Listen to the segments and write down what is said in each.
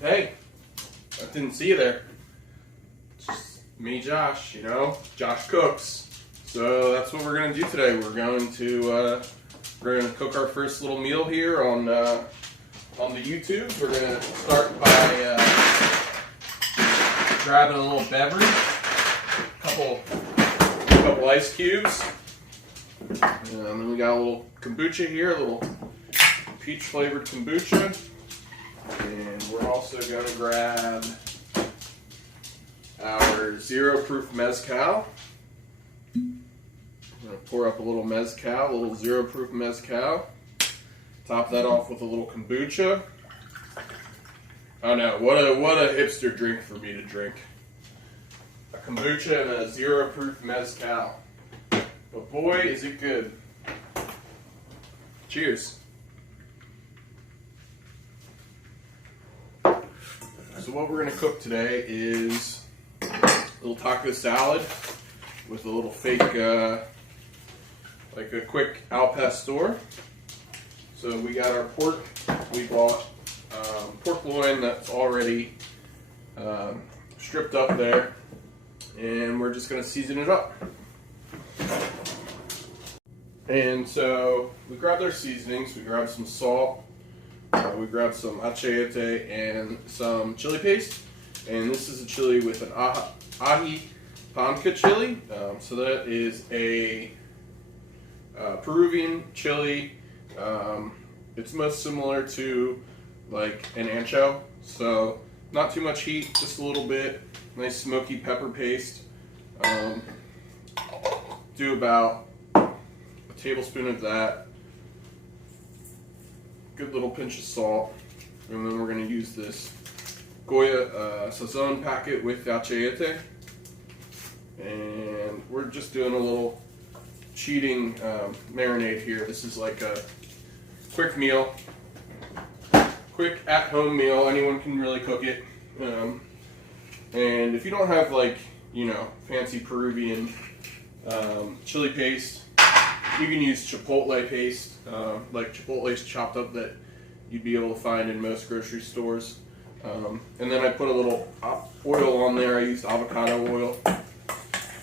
Hey, I didn't see you there. It's just me, Josh, Josh cooks. So that's what we're going to do today. We're going to cook our first little meal here on the YouTube. We're going to start by grabbing a little beverage, a couple ice cubes. And then we got a little kombucha here, a little peach flavored kombucha. And we're also going to grab our zero proof mezcal. I'm going to pour up a little mezcal, a little zero proof mezcal. Top that off with a little kombucha. Oh no, what a hipster drink for me to drink. A kombucha and a zero proof mezcal. But boy, is it good. Cheers. So what we're going to cook today is a little taco salad with a little fake, like a quick al pastor. So we got our pork. We bought pork loin that's already stripped up there, and we're just going to season it up. And so we grabbed our seasonings. We grabbed some salt. We grabbed some achiote and some chili paste. And this is a chili with an ají panca chili. So that is a Peruvian chili. It's most similar to like an ancho. So not too much heat, just a little bit. Nice smoky pepper paste. Do about a tablespoon of that. Good little pinch of salt, and then we're going to use this Goya Sazon packet with achiote, and we're just doing a little cheating marinade here. This is like a quick meal, quick at-home meal. Anyone can really cook it, and if you don't have fancy Peruvian chili paste, you can use chipotle paste, like chipotle's chopped up that you'd be able to find in most grocery stores. And then I put a little oil on there. I used avocado oil.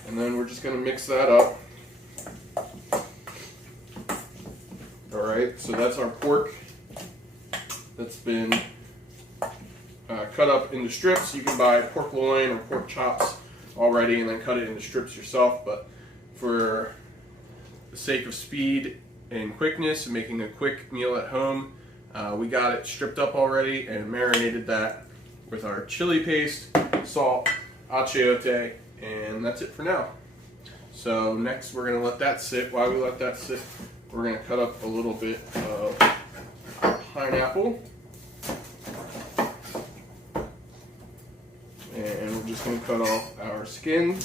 And then we're just going to mix that up. Alright, so that's our pork that's been cut up into strips. You can buy pork loin or pork chops already and then cut it into strips yourself. But for the sake of speed and quickness and making a quick meal at home, we got it stripped up already and marinated that with our chili paste, salt, achiote, and that's it for now. So next we're going to let that sit. While we let that sit, we're going to cut up a little bit of pineapple, and we're just going to cut off our skin.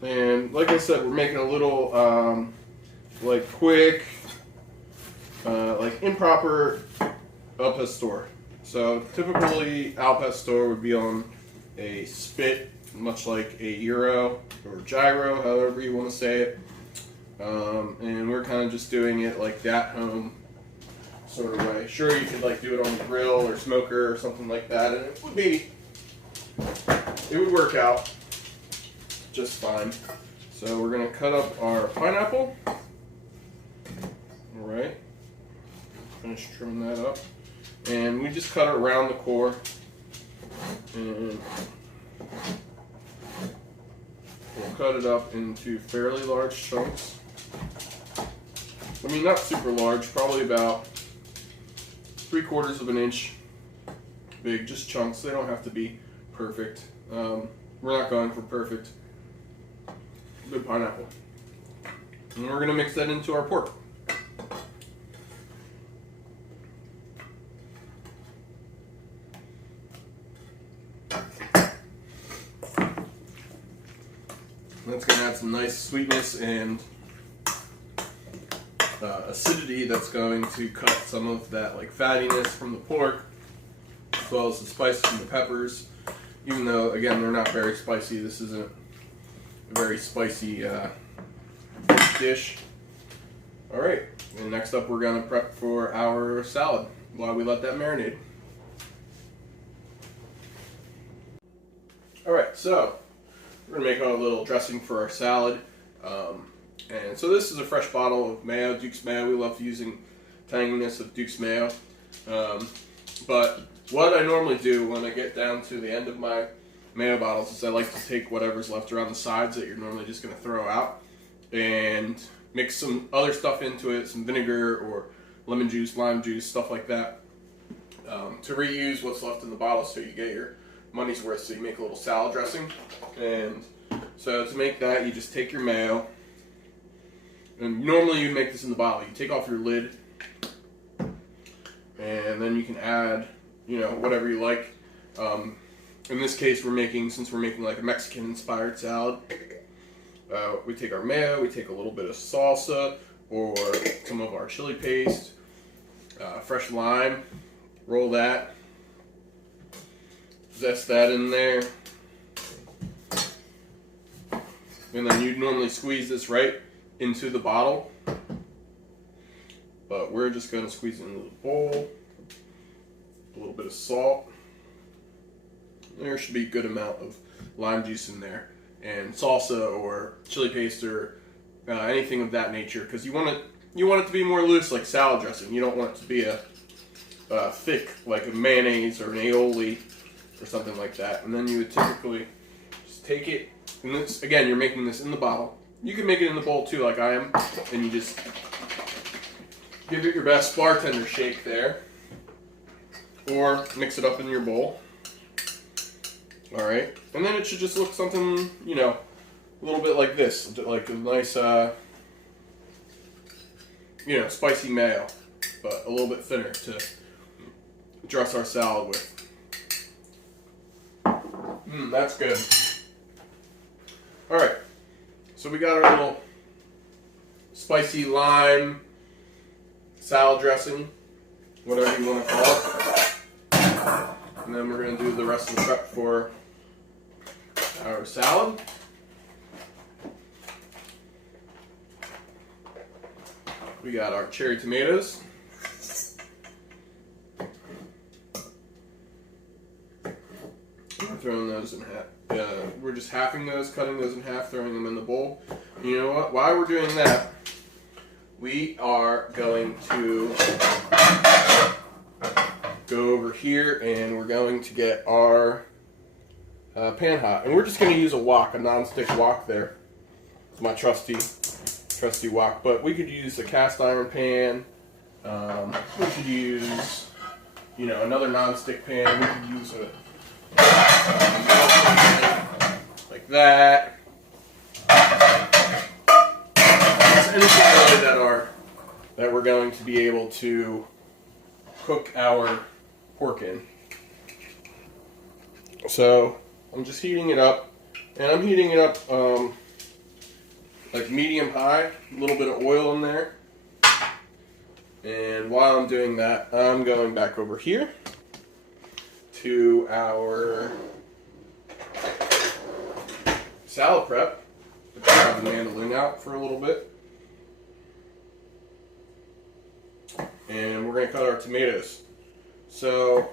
And like I said, we're making a little, quick, improper al pastor. So typically al pastor would be on a spit, much like a gyro or gyro, however you want to say it. And we're kind of just doing it like that home sort of way. Sure, you could do it on the grill or smoker or something like that, and it would work out just fine. So we're going to cut up our pineapple. Alright, finish trimming that up. And we just cut it around the core. And we'll cut it up into fairly large chunks. I mean, not super large, probably about 3/4 of an inch big, just chunks. They don't have to be perfect. We're not going for perfect. Good pineapple. And we're going to mix that into our pork. That's going to add some nice sweetness and acidity that's going to cut some of that fattiness from the pork, as well as the spices and the peppers. even though, again, they're not very spicy. This isn't a very spicy dish. All right, and next up we're gonna prep for our salad while we let that marinate. All right, so we're gonna make a little dressing for our salad. And so this is a fresh bottle of mayo, Duke's Mayo. We love using tanginess of Duke's Mayo. But what I normally do when I get down to the end of my mayo bottles is I like to take whatever's left around the sides that you're normally just going to throw out and mix some other stuff into it, some vinegar or lemon juice, lime juice, stuff like that, to reuse what's left in the bottle so you get your money's worth, so you make a little salad dressing. And so to make that, you just take your mayo, and normally you make this in the bottle. You take off your lid, and then you can add, whatever you like. In this case, since we're making like a Mexican-inspired salad, we take our mayo, we take a little bit of salsa or some of our chili paste, fresh lime, roll that, zest that in there, and then you'd normally squeeze this right into the bottle, but we're just going to squeeze it into the bowl. A little bit of salt. There should be a good amount of lime juice in there, and salsa or chili paste or anything of that nature, because you want it to be more loose, like salad dressing. You don't want it to be a thick, like a mayonnaise or an aioli or something like that. And then you would typically just take it, and this, again, you're making this in the bottle. You can make it in the bowl too, like I am, and you just give it your best bartender shake there, or mix it up in your bowl. All right, and then it should just look something, a little bit like this, like a nice, spicy mayo, but a little bit thinner to dress our salad with. That's good. All right, so we got our little spicy lime salad dressing, whatever you want to call it. And then we're going to do the rest of the prep for our salad. We got our cherry tomatoes. We're throwing those in half. We're just halving those, cutting those in half, throwing them in the bowl. You know what? While we're doing that, we are going to go over here and we're going to get our pan hot. And we're just going to use a wok, a non-stick wok there. It's my trusty wok. But we could use a cast iron pan. We could use, another non-stick pan. We could use a like that. So anything really that we're going to be able to cook our pork in. So I'm just heating it up, and I'm heating it up like medium high, a little bit of oil in there. And while I'm doing that, I'm going back over here to our salad prep. I have the mandolin out for a little bit. And we're going to cut our tomatoes. So,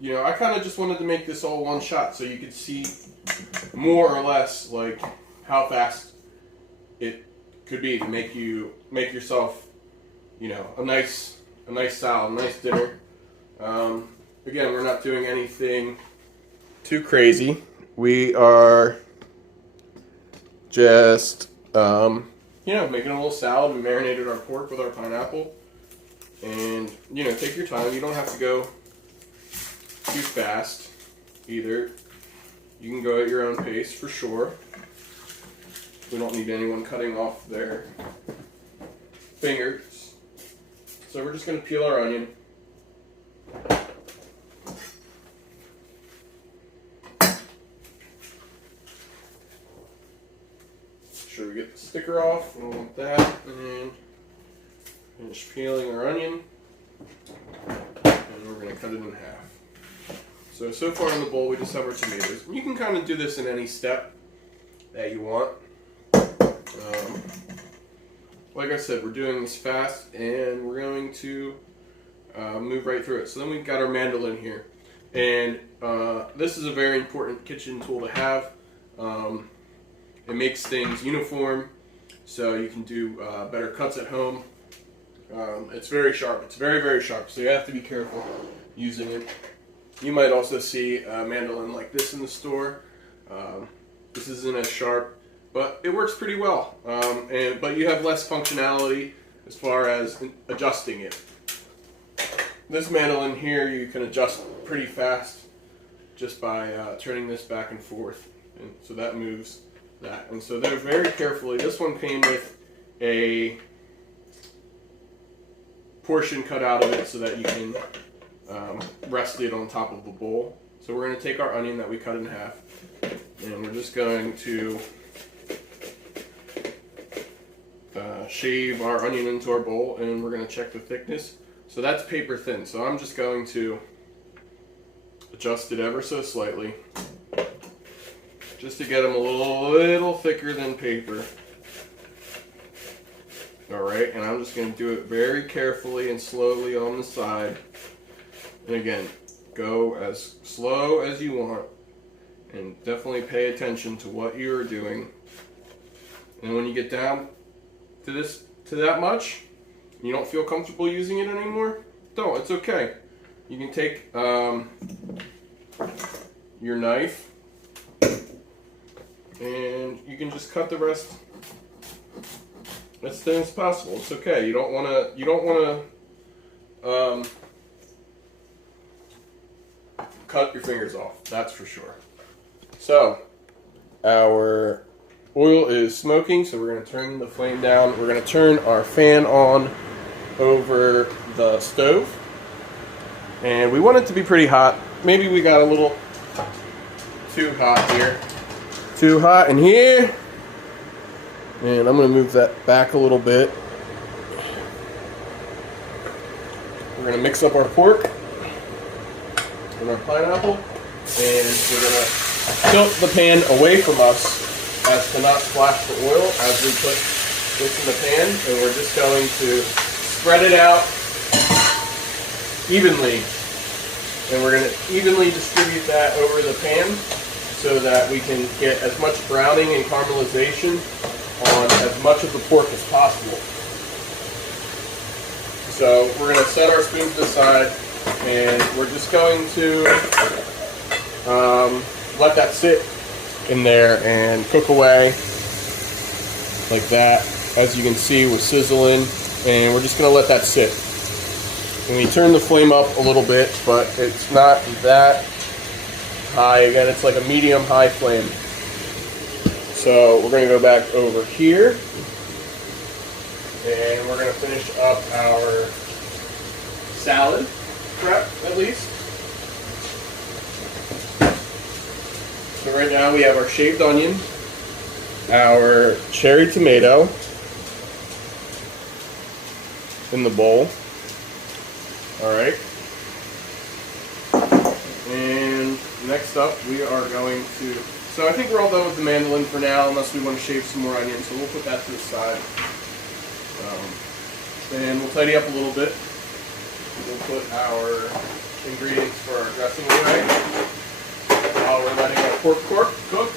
I kind of just wanted to make this all one shot so you could see more or less like how fast it could be to make yourself, a nice salad, a nice dinner. Again, we're not doing anything too crazy. We are just, making a little salad. We marinated our pork with our pineapple. And, take your time. You don't have to go too fast either. You can go at your own pace for sure. We don't need anyone cutting off their fingers. So we're just going to peel our onion. Make sure we get the sticker off. We don't want that. And finish peeling our onion. And we're going to cut it in half. So far in the bowl we just have our tomatoes. You can kind of do this in any step that you want. Like I said, we're doing this fast and we're going to move right through it. So then we've got our mandolin here. And this is a very important kitchen tool to have. It makes things uniform so you can do better cuts at home. It's very sharp. It's very, very sharp. So you have to be careful using it. You might also see a mandolin like this in the store. This isn't as sharp, but it works pretty well. But you have less functionality as far as adjusting it. This mandolin here you can adjust pretty fast just by turning this back and forth. And so that moves that. And so they're very carefully. This one came with a portion cut out of it so that you can rest it on top of the bowl. So we're going to take our onion that we cut in half and we're just going to shave our onion into our bowl, and we're going to check the thickness. So that's paper thin, so I'm just going to adjust it ever so slightly just to get them a little thicker than paper. Alright, and I'm just going to do it very carefully and slowly on the side. And again, go as slow as you want and definitely pay attention to what you're doing. And when you get down to that much, you don't feel comfortable using it anymore, don't. It's okay. You can take your knife and you can just cut the rest as thin as possible. It's okay. You don't want to cut your fingers off. That's for sure. So our oil is smoking, so we're going to turn the flame down. We're going to turn our fan on over the stove, and we want it to be pretty hot. Maybe we got a little too hot here. Too hot in here. And I'm going to move that back a little bit. We're going to mix up our pork and our pineapple, and we're going to tilt the pan away from us as to not splash the oil as we put this in the pan, and we're just going to spread it out evenly, and we're going to evenly distribute that over the pan so that we can get as much browning and caramelization on as much of the pork as possible. So we're going to set our spoons aside, and we're just going to let that sit in there and cook away like that. As you can see, we're sizzling, and we're just going to let that sit. And we turn the flame up a little bit, but it's not that high. Again, it's like a medium-high flame. So we're going to go back over here, and we're going to finish up our salad prep, at least. So right now we have our shaved onion, our cherry tomato in the bowl. Alright. And next up we are going to, so I think we're all done with the mandolin for now, unless we want to shave some more onions, so we'll put that to the side. And we'll tidy up a little bit. We'll put our ingredients for our dressing away while we're letting our pork cook.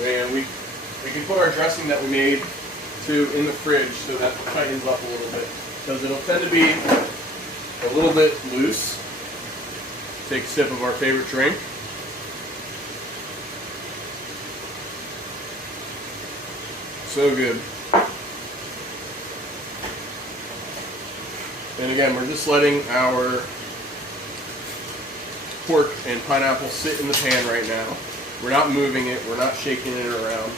And we can put our dressing that we made in the fridge so that it tightens up a little bit, because it'll tend to be a little bit loose. Take a sip of our favorite drink. So good. And again, we're just letting our pork and pineapple sit in the pan right now. We're not moving it, we're not shaking it around.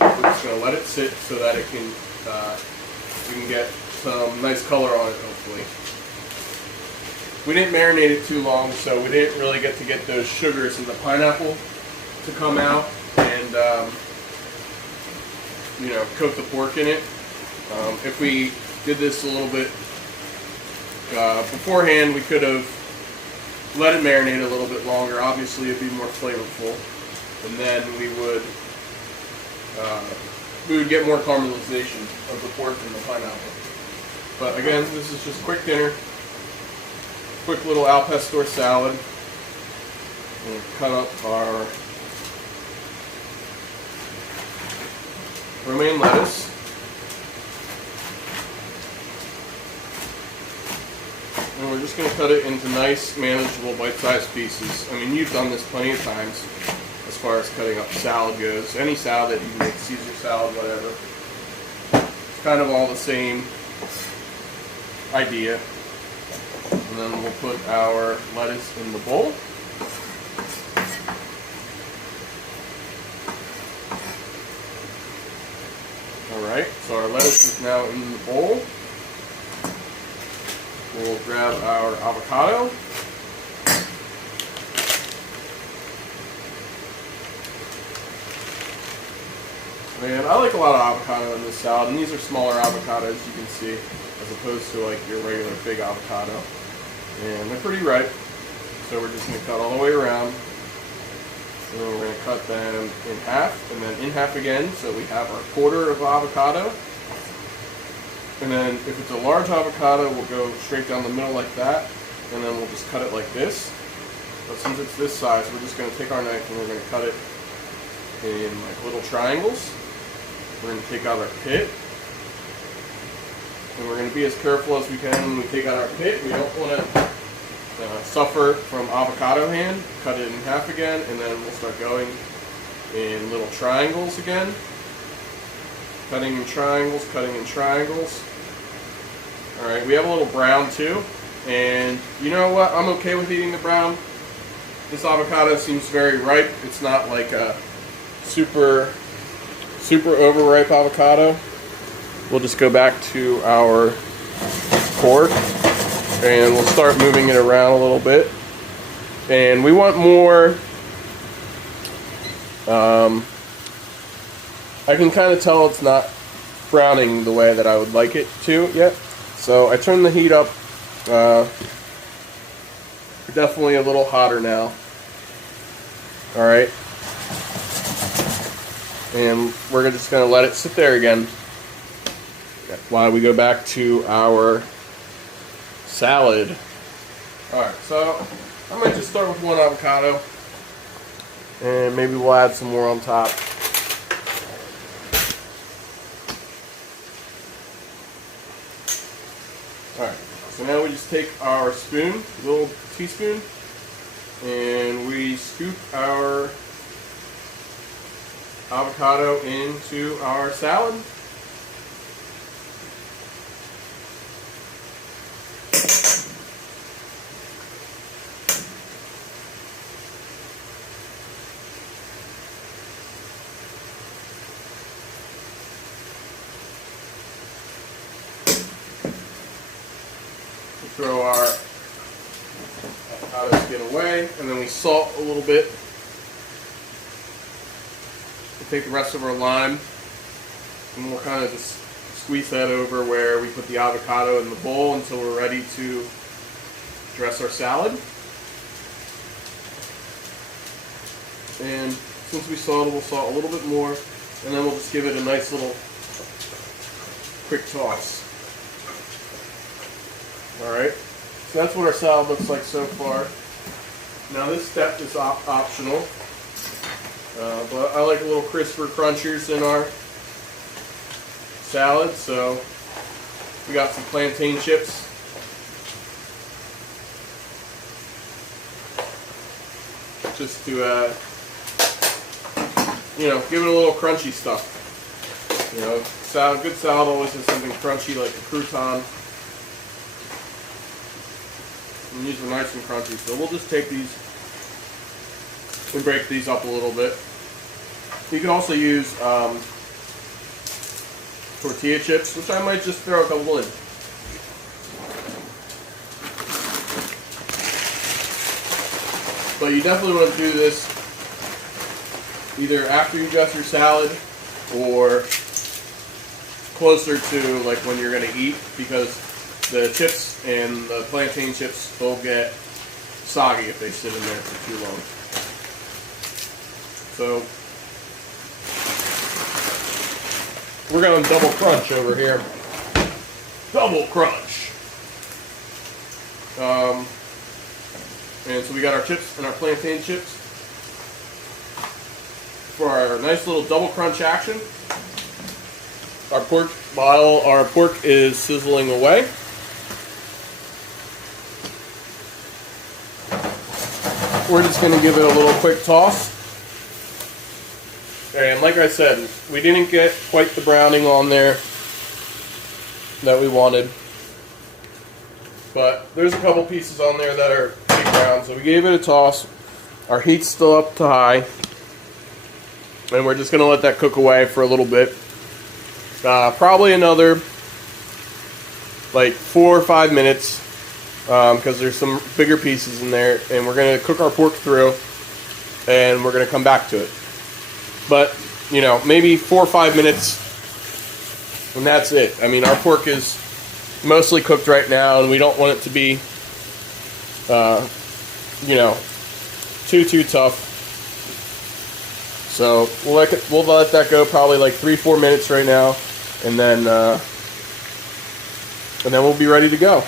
We're just going to let it sit so that it can, we can get some nice color on it, hopefully. We didn't marinate it too long, so we didn't really get those sugars in the pineapple to come out and, coat the pork in it. If we did this a little bit beforehand, we could have let it marinate a little bit longer. Obviously, it'd be more flavorful, and then we would get more caramelization of the pork and the pineapple. But again, this is just quick dinner, quick little al pastor salad. We'll cut up our romaine lettuce. And we're just going to cut it into nice, manageable, bite-sized pieces. I mean, you've done this plenty of times as far as cutting up salad goes. Any salad that you make, Caesar salad, whatever. It's kind of all the same idea. And then we'll put our lettuce in the bowl. Alright, so our lettuce is now in the bowl. We'll grab our avocado. And I like a lot of avocado in this salad, and these are smaller avocados, you can see, as opposed to like your regular big avocado. And they're pretty ripe, so we're just going to cut all the way around. And then we're going to cut them in half, and then in half again, so we have our quarter of avocado. And then if it's a large avocado, we'll go straight down the middle like that, and then we'll just cut it like this. But since it's this size, we're just going to take our knife and we're going to cut it in like little triangles. We're going to take out our pit, and we're going to be as careful as we can when we take out our pit. We don't want to suffer from avocado hand. Cut it in half again, and then we'll start going in little triangles again. Cutting in triangles, cutting in triangles. Alright, we have a little brown too. And you know what? I'm okay with eating the brown. This avocado seems very ripe. It's not like a super overripe avocado. We'll just go back to our pork and we'll start moving it around a little bit. And we want more I can kind of tell it's not browning the way that I would like it to yet. So I turned the heat up definitely a little hotter now. Alright. And we're just going to let it sit there again while we go back to our salad. Alright, so I might just start with one avocado. And maybe we'll add some more on top. Alright, so now we just take our spoon, little teaspoon, and we scoop our avocado into our salad. Throw our avocado skin away, and then we salt a little bit. We'll take the rest of our lime, and we'll kind of just squeeze that over where we put the avocado in the bowl until we're ready to dress our salad. And since we salted, we'll salt a little bit more, and then we'll just give it a nice little quick toss. Alright, so that's what our salad looks like so far. Now this step is optional, but I like a little crisper crunchers in our salad, so we got some plantain chips. Just to, give it a little crunchy stuff. You know, good salad always has something crunchy like a crouton. And these are nice and crunchy, so we'll just take these and break these up a little bit. You can also use tortilla chips, which I might just throw a couple in. But you definitely want to do this either after you dress your salad or closer to like when you're going to eat, because the chips and the plantain chips will get soggy if they sit in there for too long. So we're going double crunch over here. Double crunch. And so we got our chips and our plantain chips for our nice little double crunch action. Our pork, while our pork is sizzling away, we're just going to give it a little quick toss. And like I said, we didn't get quite the browning on there that we wanted, but there's a couple pieces on there that are pretty brown, so we gave it a toss. Our heat's still up to high, and we're just going to let that cook away for a little bit. Probably another like 4 or 5 minutes, because there's some bigger pieces in there, and we're going to cook our pork through, and we're going to come back to it. But, you know, maybe 4 or 5 minutes, and that's it. I mean, our pork is mostly cooked right now, and we don't want it to be, you know, too tough. So we'll let that go probably like 3-4 minutes right now, and then we'll be ready to go.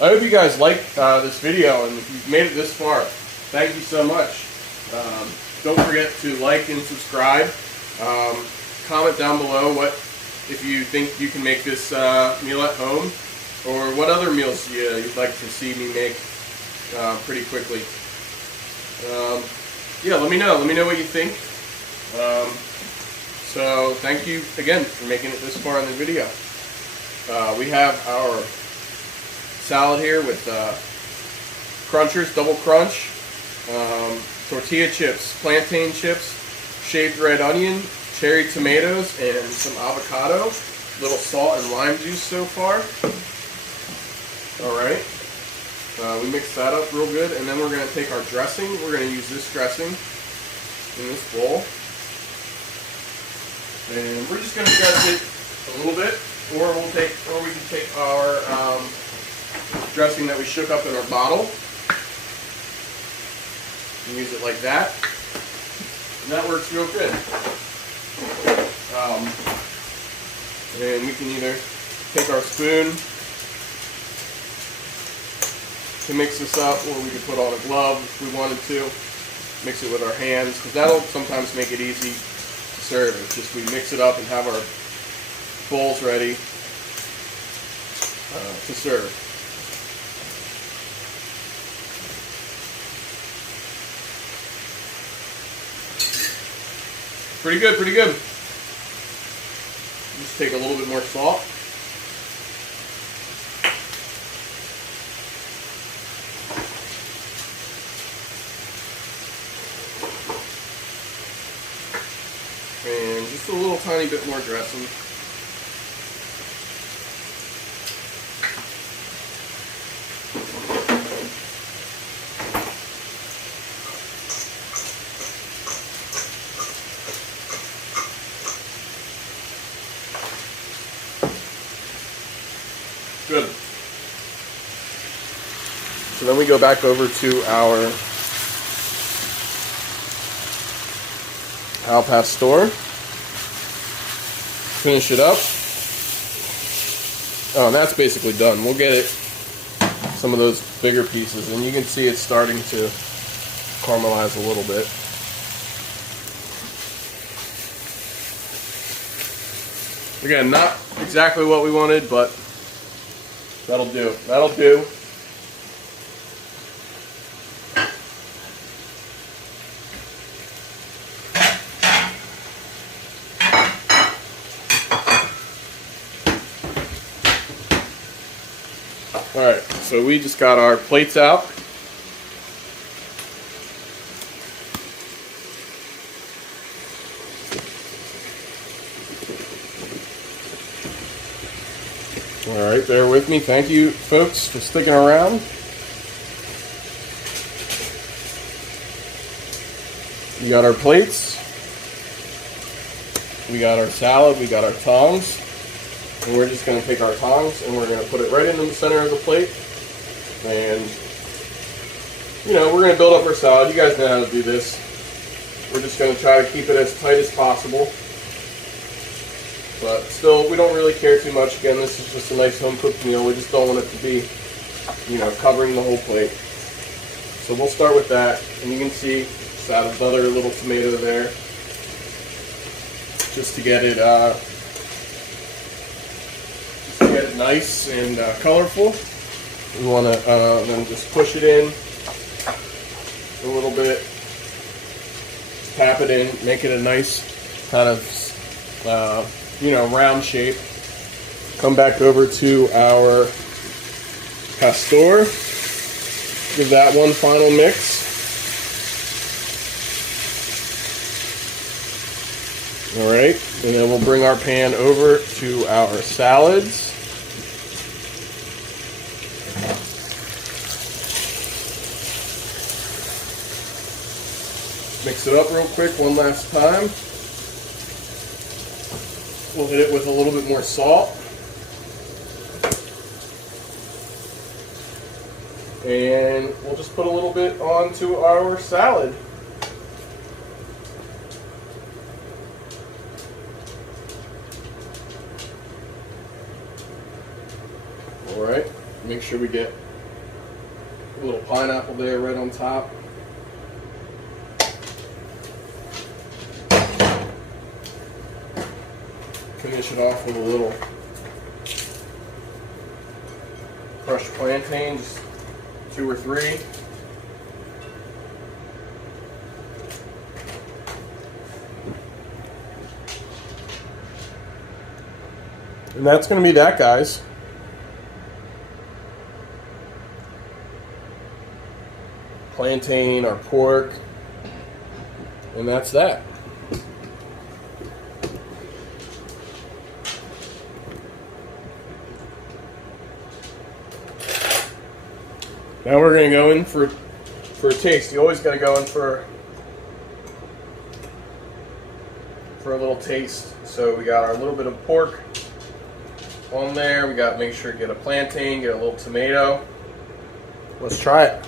I hope you guys liked this video, and if you've made it this far, thank you so much. Don't forget to like and subscribe. Comment down below if you think you can make this meal at home, or what other meals you'd like to see me make pretty quickly. Yeah, let me know. Let me know what you think. So thank you again for making it this far in the video. We have our salad here with Crunchers, Double Crunch, tortilla chips, plantain chips, shaved red onion, cherry tomatoes, and some avocado. Little salt and lime juice so far. Alright. We mix that up real good, and then we're going to take our dressing. We're going to use this dressing in this bowl. And we're just going to dress it a little bit, or we can take our dressing that we shook up in our bottle and use it like that. And that works real good. And we can either take our spoon to mix this up, or we could put on a glove if we wanted to. Mix it with our hands, because that'll sometimes make it easy to serve. It's just we mix it up and have our bowls ready to serve. Pretty good, pretty good. Just take a little bit more salt. And just a little tiny bit more dressing. Good. So then we go back over to our al pastor. Finish it up. Oh, and that's basically done. We'll get it some of those bigger pieces, and you can see it's starting to caramelize a little bit. Again, not exactly what we wanted, but that'll do. That'll do. Alright, so we just got our plates out. Alright, bear with me. Thank you, folks, for sticking around. We got our plates. We got our salad. We got our tongs. And we're just going to take our tongs and we're going to put it right into the center of the plate. And, you know, we're going to build up our salad. You guys know how to do this. We're just going to try to keep it as tight as possible. But still, we don't really care too much. Again, this is just a nice home-cooked meal. We just don't want it to be, you know, covering the whole plate. So we'll start with that. And you can see, just add another little tomato there, just to get it nice and colorful. We want to then just push it in a little bit, tap it in, make it a nice kind of you know, round shape. Come back over to our pastor, give that one final mix. All right, and then we'll bring our pan over to our salads. Mix it up real quick one last time. We'll hit it with a little bit more salt. And we'll just put a little bit onto our salad. All right, make sure we get a little pineapple there right on top. Finish it off with a little crushed plantain, just 2 or 3. And that's going to be that, guys. Plantain, our pork, and that's that. Now we're going to go in for a taste. You always got to go in for a little taste. So we got our little bit of pork on there. We got to make sure to get a plantain, get a little tomato. Let's try it.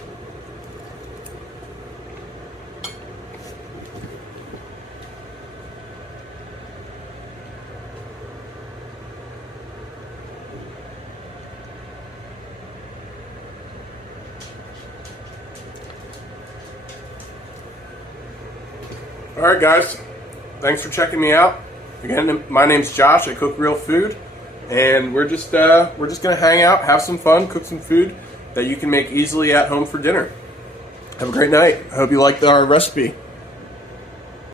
Alright guys, thanks for checking me out. Again, my name's Josh, I cook real food, and we're just gonna hang out, have some fun, cook some food that you can make easily at home for dinner. Have a great night. I hope you liked our recipe.